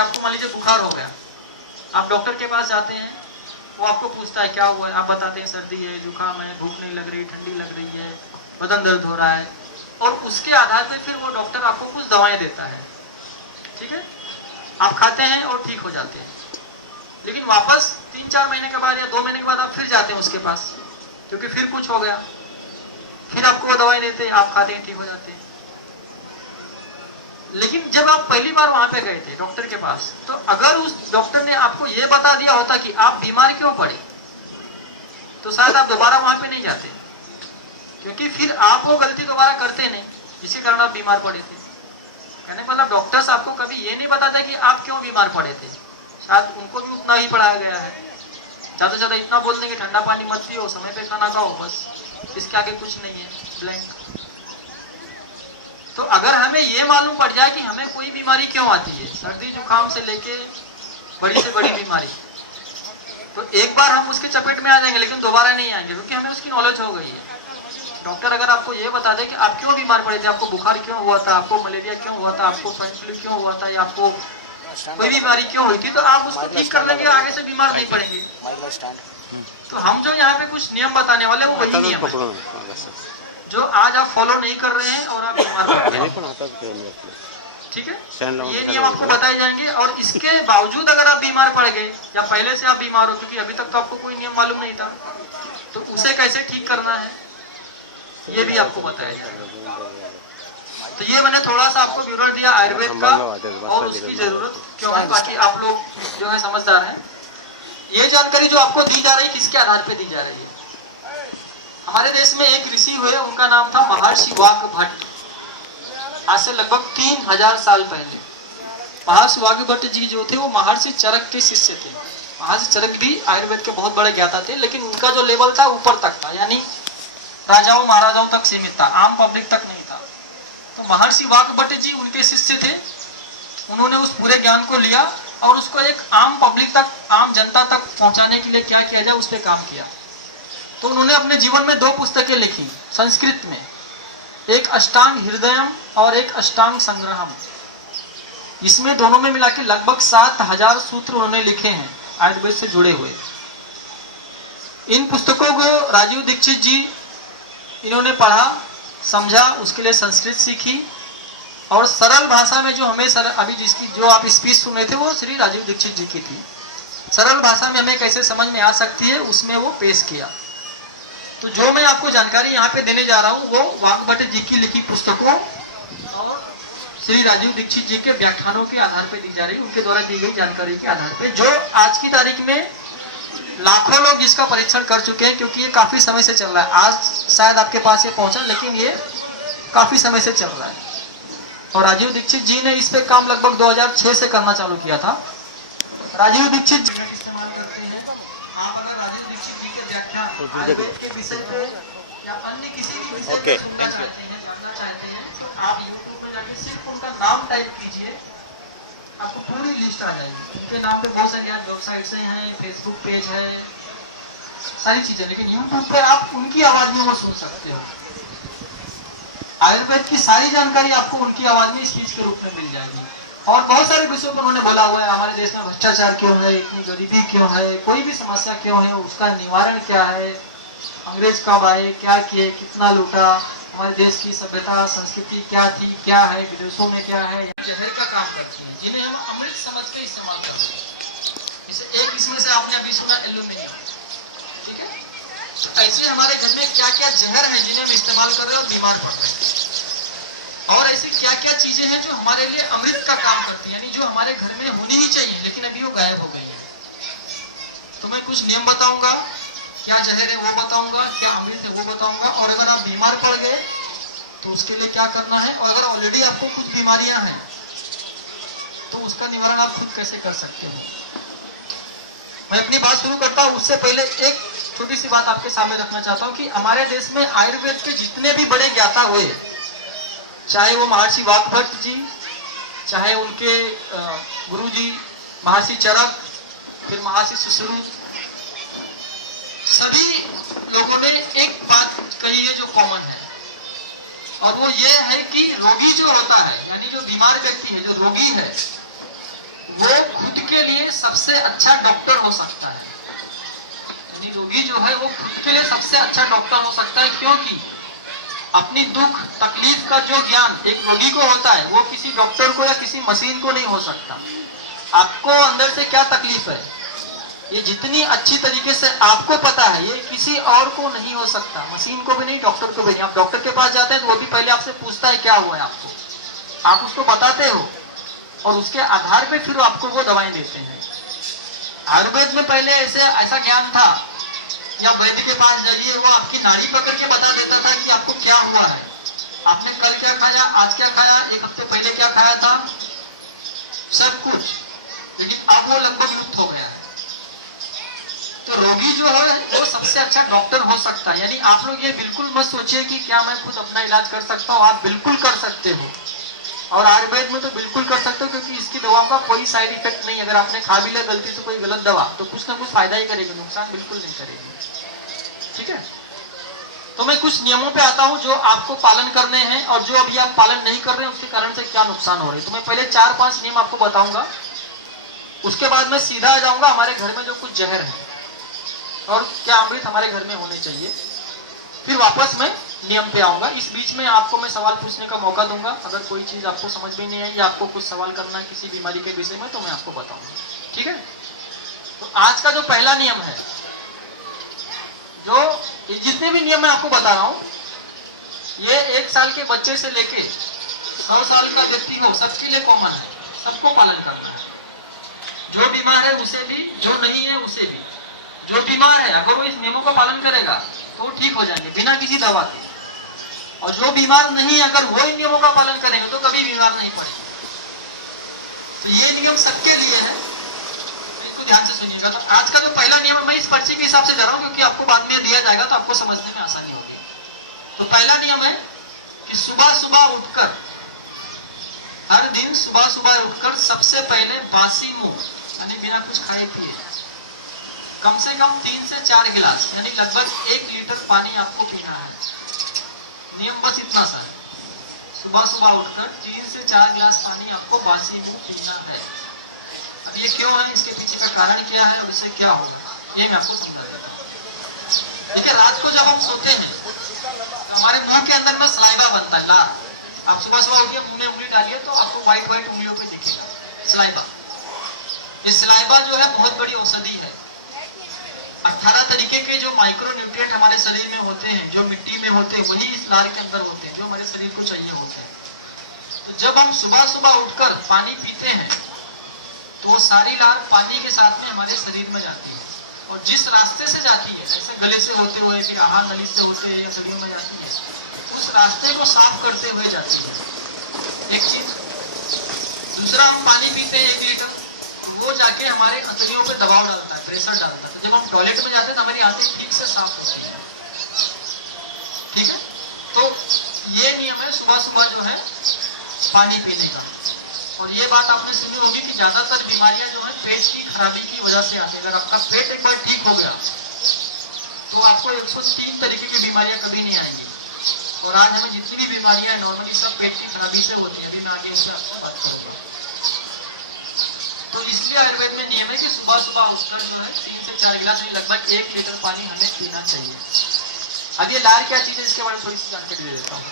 आपको मान लीजिए बुखार हो गया, आप डॉक्टर के पास जाते हैं, वो आपको पूछता है क्या हुआ है, आप बताते हैं सर्दी है, जुकाम है, भूख नहीं लग रही, ठंडी लग रही है, बदन दर्द हो रहा है, और उसके आधार पर फिर वो डॉक्टर आपको कुछ दवाएं देता है, ठीक है, आप खाते हैं और ठीक हो जाते हैं। लेकिन वापस 3-4 महीने के बाद या 2 महीने के बाद आप फिर जाते हैं उसके पास, क्योंकि फिर कुछ हो गया, फिर आपको वो दवाई देते हैं, आप खाते हैं, ठीक हो जाते हैं। लेकिन जब आप पहली बार वहां पे गए थे डॉक्टर के पास, तो अगर उस डॉक्टर ने आपको ये बता दिया होता कि आप बीमार क्यों पड़े, तो शायद आप दोबारा वहां पे नहीं जाते, क्योंकि फिर आप वो गलती दोबारा करते नहीं, इसी कारण आप बीमार पड़े थे। कहने का मतलब डॉक्टर्स आपको कभी ये नहीं बताता कि आप क्यों बीमार पड़े थे, शायद उनको भी उतना ही पढ़ाया गया है, ज्यादा से ज्यादा इतना बोल देंगे ठंडा पानी मत पियो, समय पे खाना खाओ, बस इसके आगे कुछ नहीं है, ब्लैंक। तो अगर हमें ये मालूम पड़ जाए कि हमें कोई बीमारी क्यों आती है, सर्दी जुकाम से लेके बड़ी से बड़ी बीमारी, तो एक बार हम उसके चपेट में आ जाएंगे, लेकिन दोबारा नहीं आएंगे, क्योंकि हमें उसकी नॉलेज हो गई है। डॉक्टर अगर आपको ये बता दे कि आप क्यों बीमार पड़े थे, आपको बुखार क्यों हुआ था, आपको मलेरिया क्यों हुआ था, आपको स्वाइन फ्लू क्यों हुआ था, या आपको कोई बीमारी क्यों हुई थी, तो आप उसको ठीक कर लेंगे, आगे से बीमार नहीं पड़ेंगे। तो हम जो यहाँ पे कुछ नियम बताने वाले वो वही नियम है जो आज आप फॉलो नहीं कर रहे हैं और आप बीमार पड़ रहे हैं, ठीक है। ये नियम आपको बताए जाएंगे, और इसके बावजूद अगर आप बीमार पड़ गए या पहले से आप बीमार हो, क्योंकि अभी तक तो आपको कोई नियम मालूम नहीं था, तो उसे कैसे ठीक करना है ये भी आपको बताया जाएगा। तो ये मैंने थोड़ा सा आपको विवरण दिया आयुर्वेद का और उसकी जरूरत क्यों है, बाकी आप लोग जो है समझदार हैं। ये जानकारी जो आपको दी जा रही है किसके आधार पे दी जा रही है? हमारे देश में एक ऋषि हुए, उनका नाम था महर्षि वाग्भ भट्ट। आज से लगभग 3000 साल पहले महर्षि वाग्भ भट्ट जी जो थे वो महर्षि चरक के शिष्य थे। महर्षि चरक भी आयुर्वेद के बहुत बड़े ज्ञाता थे, लेकिन उनका जो लेवल था ऊपर तक था, यानी राजाओं महाराजाओं तक सीमित था, आम पब्लिक तक नहीं था। तो महर्षि वाग्भ भट्ट जी उनके शिष्य थे। उन्होंने उस पूरे ज्ञान को लिया और उसको एक आम पब्लिक तक, आम जनता तक पहुंचाने के लिए क्या किया जाए उस पर काम किया। तो उन्होंने अपने जीवन में 2 पुस्तकें लिखी संस्कृत में, एक अष्टांग हृदयम और एक अष्टांग संग्रहम। इसमें दोनों में मिला के लगभग 7000 सूत्र उन्होंने लिखे हैं आयुर्वेद से जुड़े हुए। इन पुस्तकों को राजीव दीक्षित जी इन्होंने पढ़ा, समझा, उसके लिए संस्कृत सीखी और सरल भाषा में जो हमें अभी जिसकी जो आप स्पीच सुन रहे थे वो श्री राजीव दीक्षित जी की थी। सरल भाषा में हमें कैसे समझ में आ सकती है उसमें वो पेश किया। तो जो मैं आपको जानकारी यहाँ पे देने जा रहा हूँ वो वाग्भ भट्ट जी की लिखी पुस्तकों और श्री राजीव दीक्षित जी के व्याख्यानों के आधार पे दी जा रही है, उनके द्वारा दी गई जानकारी के आधार पे, जो आज की तारीख में लाखों लोग इसका परीक्षण कर चुके हैं, क्योंकि ये काफी समय से चल रहा है। आज शायद आपके पास ये पहुंचा, लेकिन ये काफी समय से चल रहा है। और राजीव दीक्षित जी ने इस पे काम लगभग 2006 से करना चालू किया था। राजीव दीक्षित जी इस्तेमाल करते हैं। आप अगर राजीव दीक्षित जी के व्याख्यान आयुर्वेद के विषय पे या अन्य किसी भी विषय पे सुनना चाहते हैं, जानना चाहते हैं, तो आप यूट्यूब पे जाके सिर्फ उनका नाम टाइप कीजिए, आपको पूरी लिस्ट आ जाएगी। उनके नाम पे बहुत सारी वेबसाइट्स हैं, फेसबुक पेज है, सारी चीजें, लेकिन यूट्यूब पे आप उनकी आवाज में वो सुन सकते हो। आयुर्वेद की सारी जानकारी आपको उनकी आवाज में स्पीच के रूप में मिल जाएगी। और बहुत सारे विषयों को उन्होंने बोला हुआ है, हमारे देश में भ्रष्टाचार क्यों है, इतनी गरीबी क्यों है, कोई भी समस्या क्यों है, उसका निवारण क्या है, अंग्रेज कब आए, क्या किए, कितना लूटा, हमारे देश की सभ्यता संस्कृति क्या थी, क्या है, विदेशों में क्या है, जहर का काम करती है, जिन्हें हम अमृत समझ के इस्तेमाल करते हैं। इसे एक इसमें से आपने अभी सुना एल्यूमिनियम, ठीक है। तो ऐसे हमारे घर में क्या क्या जहर है जिन्हें हम इस्तेमाल कर रहे हैं और बीमार पड़ रहे हैं, और ऐसी क्या क्या चीजें हैं जो हमारे लिए अमृत का काम करती है, यानी जो हमारे घर में होनी ही चाहिए लेकिन अभी वो गायब हो गई है। तो मैं कुछ नियम बताऊंगा, क्या जहर है वो बताऊंगा, क्या अमृत है वो बताऊंगा, और अगर आप बीमार पड़ गए तो उसके लिए क्या करना है, और अगर ऑलरेडी आपको कुछ बीमारियां हैं तो उसका निवारण आप खुद कैसे कर सकते हो। मैं अपनी बात शुरू करता हूँ, उससे पहले एक छोटी सी बात आपके सामने रखना चाहता हूँ कि हमारे देश में आयुर्वेद के जितने भी बड़े ज्ञाता हुए, चाहे वो महर्षि वाग्भ भट्ट जी, चाहे उनके गुरुजी महर्षि चरक, फिर महर्षि सुश्रुत, सभी लोगों ने एक बात कही है जो कॉमन है, और वो ये है कि रोगी जो होता है, यानी जो बीमार व्यक्ति है, जो रोगी है, वो के लिए सबसे अच्छा डॉक्टर हो सकता है। यानी रोगी जो है वो खुद के लिए सबसे अच्छा डॉक्टर हो सकता है, क्योंकि अपनी दुख तकलीफ का जो ज्ञान एक रोगी को होता है वो किसी डॉक्टर को या किसी मशीन को नहीं हो सकता। आपको अंदर से क्या तकलीफ है ये जितनी अच्छी तरीके से आपको पता है ये किसी और को नहीं हो सकता, मशीन को भी नहीं, डॉक्टर को भी नहीं। आप डॉक्टर के पास जाते हैं तो वो भी पहले आपसे पूछता है क्या हुआ है आपको, आप उसको बताते हो और उसके आधार पे फिर आपको वो दवाएं देते हैं। आयुर्वेद में पहले ऐसा ज्ञान था, या वैद्य के पास जाइए वो आपकी नाड़ी पकड़ के बता देता था कि आपको क्या हुआ है, आपने कल क्या खाया, आज क्या खाया, एक हफ्ते पहले क्या खाया था, सब कुछ। लेकिन अब वो लगभग लुप्त हो गया है। तो रोगी जो है वो सबसे अच्छा डॉक्टर हो सकता है। यानी आप लोग ये बिल्कुल मत सोचिए कि क्या मैं खुद अपना इलाज कर सकता हूँ, आप बिल्कुल कर सकते हो। और आयुर्वेद में तो बिल्कुल कर सकते हो, क्योंकि इसकी दवाओं का कोई साइड इफेक्ट नहीं। अगर आपने खा भी लिया गलती से कोई गलत दवा तो कुछ ना कुछ फायदा ही करेगी, नुकसान बिल्कुल नहीं करेगी। ठीक है, तो मैं कुछ नियमों पे आता हूं जो आपको पालन करने हैं और जो अभी आप पालन नहीं कर रहे हैं उसके कारण से क्या नुकसान हो रहे हैं। तो मैं पहले 4-5 नियम आपको बताऊंगा, उसके बाद मैं सीधा आ जाऊंगा हमारे घर में जो कुछ जहर है और क्या अमृत हमारे घर में होने चाहिए, फिर वापस मैं नियम पे आऊंगा। इस बीच में आपको मैं सवाल पूछने का मौका दूंगा। अगर कोई चीज आपको समझ में नहीं आई या आपको कुछ सवाल करना है किसी बीमारी के विषय में तो मैं आपको बताऊंगा। ठीक है, तो आज का जो पहला नियम है, जो जितने भी नियम मैं आपको बता रहा हूं ये 1 साल के बच्चे से लेके 100 साल का व्यक्ति हो सबके लिए कॉमन है, सबको पालन करना है। जो बीमार है उसे भी, जो नहीं है उसे भी। जो बीमार है अगर वो इस नियमों का पालन करेगा तो वो ठीक हो जाएंगे बिना किसी दवा के, और जो बीमार नहीं है अगर वो इन नियमों का पालन करेंगे तो कभी बीमार नहीं पड़ेंगे। तो ये नियम सबके लिए है, इसको ध्यान से सुनिएगा। तो आज का जो पहला नियम मैं इस पर्ची के हिसाब से दे रहा हूं क्योंकि आपको बाद में दिया जाएगा तो आपको समझने में आसानी होगी। तो पहला नियम है कि सुबह सुबह उठकर, हर दिन सुबह सुबह उठकर सबसे पहले बासी मुंह यानी बिना कुछ खाए पिए कम से कम 3 से 4 गिलास यानी लगभग 1 लीटर पानी आपको पीना है। नियम बस इतना सा है, सुबह सुबह उठकर 3 से 4 गिलास पानी आपको बासी मुंह पीना है। अब ये क्यों है, इसके पीछे का कारण क्या है और इससे क्या होगा ये मैं आपको समझा देता हूँ। देखिए, रात को जब हम सोते हैं तो हमारे मुंह के अंदर में सलाइवा बनता है, लार। आप सुबह सुबह उठिए, मुंह में उंगली डालिए तो आपको व्हाइट व्हाइट उंगलियों पे दिखेगा सलाइवा। ये सलाइवा जो है बहुत बड़ी औषधि है। 18 तरीके के जो माइक्रो न्यूट्रिएंट हमारे शरीर में होते हैं, जो मिट्टी में होते हैं, वही इस लार के अंदर होते हैं जो हमारे शरीर को चाहिए होते हैं। तो जब हम सुबह सुबह उठकर पानी पीते हैं तो सारी लार पानी के साथ में हमारे शरीर में जाती है, और जिस रास्ते से जाती है, जैसे गले से होते हुए फिर आहार नली से होते हुए शरीर में जाती है, उस रास्ते को साफ करते हुए जाती है। एक चीज, दूसरा, हम पानी पीते हैं 1 लीटर, वो जाके हमारे अंतड़ियों पे दबाव डालता है, प्रेशर डालता है। तो जब हम टॉयलेट में जाते हैं तो हमारी आंतें ठीक से साफ होती है। ठीक है, तो ये नियम है सुबह सुबह जो है पानी पीने का। और ये बात आपने सुनी होगी कि ज्यादातर बीमारियां जो है पेट की खराबी की वजह से आती है। अगर आपका पेट एक बार ठीक हो गया तो आपको 103 तरीके की बीमारियां कभी नहीं आएंगी। और आज हमें जितनी भी बीमारियां हैं नॉर्मली सब पेट की खराबी से होती है। अभी मैं आगे उससे आपको बात करूंगा। तो इसलिए आयुर्वेद में नियम है कि सुबह सुबह उठकर जो है 3 से 4 गिलास लगभग 1 लीटर पानी हमें पीना चाहिए। अब ये लार क्या चीज है इसके बारे में थोड़ी सी जानकारी दे देता हूँ।